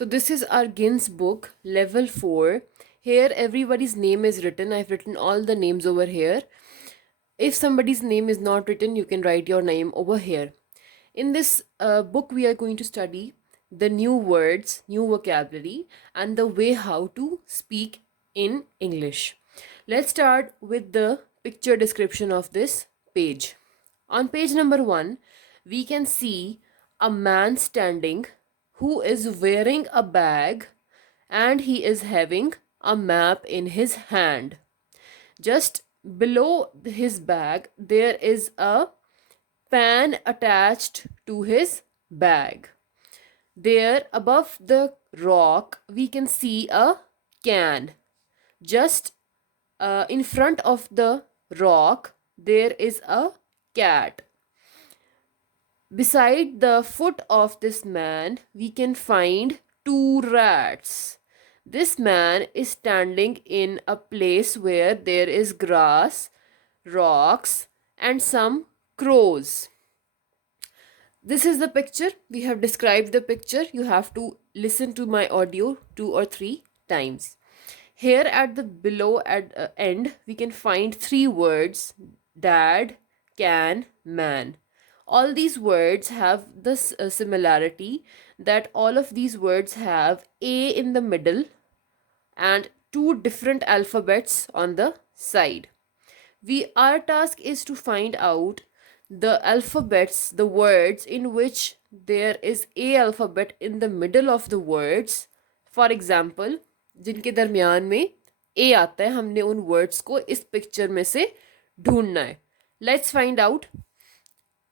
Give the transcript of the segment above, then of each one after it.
So this is our Guinness book, level 4. Here everybody's name is written. I've written all the names over here. If somebody's name is not written, you can write your name over here. In this book, we are going to study the new words, new vocabulary, and the way how to speak in English. Let's start with the picture description of this page. On page number 1, we can see a man standing who is wearing a bag and he is having a map in his hand. Just below his bag, there is a pan attached to his bag. There above the rock, we can see a can. Just in front of the rock, there is a cat. Beside the foot of this man, we can find 2 rats. This man is standing in a place where there is grass, rocks, and some crows. This is the picture. We have described the picture. You have to listen to my audio 2 or 3 times. Here at the below at end, we can find 3 words: dad, can, man. All these words have this similarity that all of these words have A in the middle and 2 different alphabets on the side. Our task is to find out the alphabets, the words in which there is A alphabet in the middle of the words. For example, जिनके दरमियान में A आता है, हमने उन words को इस picture में से ढूंढना है. Let's find out.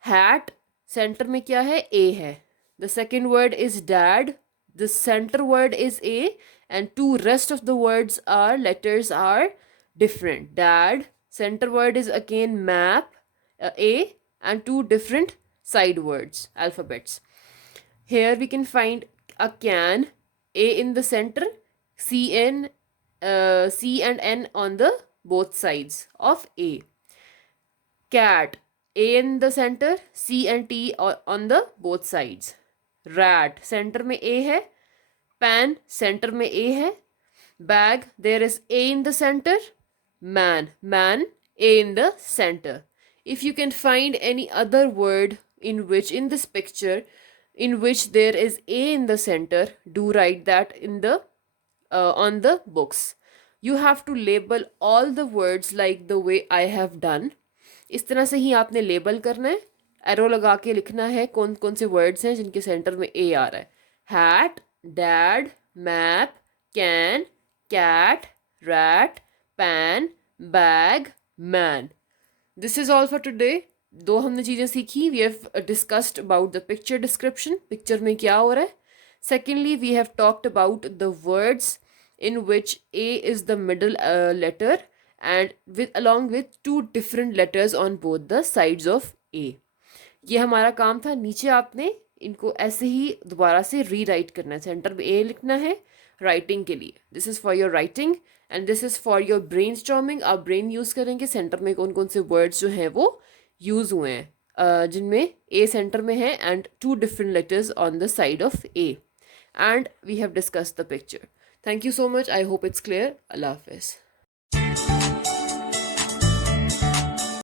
Hat, center में क्या है? A है. The second word is dad. The center word is A, and 2 rest of the words are letters are different. Dad, center word is again map, A, and 2 different side words, alphabets. Here we can find a can, A in the center, C and N on the both sides of A. Cat, A in the center, C and T on the both sides. Rat, center में A है. Pan, center में A है. Bag, there is A in the center. Man, A in the center. If you can find any other word in this picture in which there is A in the center, do write that in the on the books. You have to label all the words like the way I have done. इस तरह से ही आपने label करना है. Arrow लगा के लिखना है कौन कौन से वर्ड्स हैं जिनके सेंटर में ए आ रहा है. Hat, dad, map, can, cat, rat, pan, bag, man. This is all for today. 2 हमने चीज़ें सीखी. We have discussed about the picture description, picture में क्या हो रहा है. Secondly, we have talked about the words in which A is the middle letter and along with 2 different letters on both the sides of A. ये हमारा काम था. नीचे आपने इनको ऐसे ही दोबारा से रीराइट करना है. सेंटर में A लिखना है राइटिंग के लिए. This is for your writing and this is for your brain storming. आप ब्रेन यूज़ करेंगे. सेंटर में कौन कौन से वर्ड्स जो हैं वो यूज़ हुए हैं, जिनमें A सेंटर में है and 2 different letters on the side of A. And we have discussed the picture. Thank you so much. I hope it's clear. Allah Hafiz.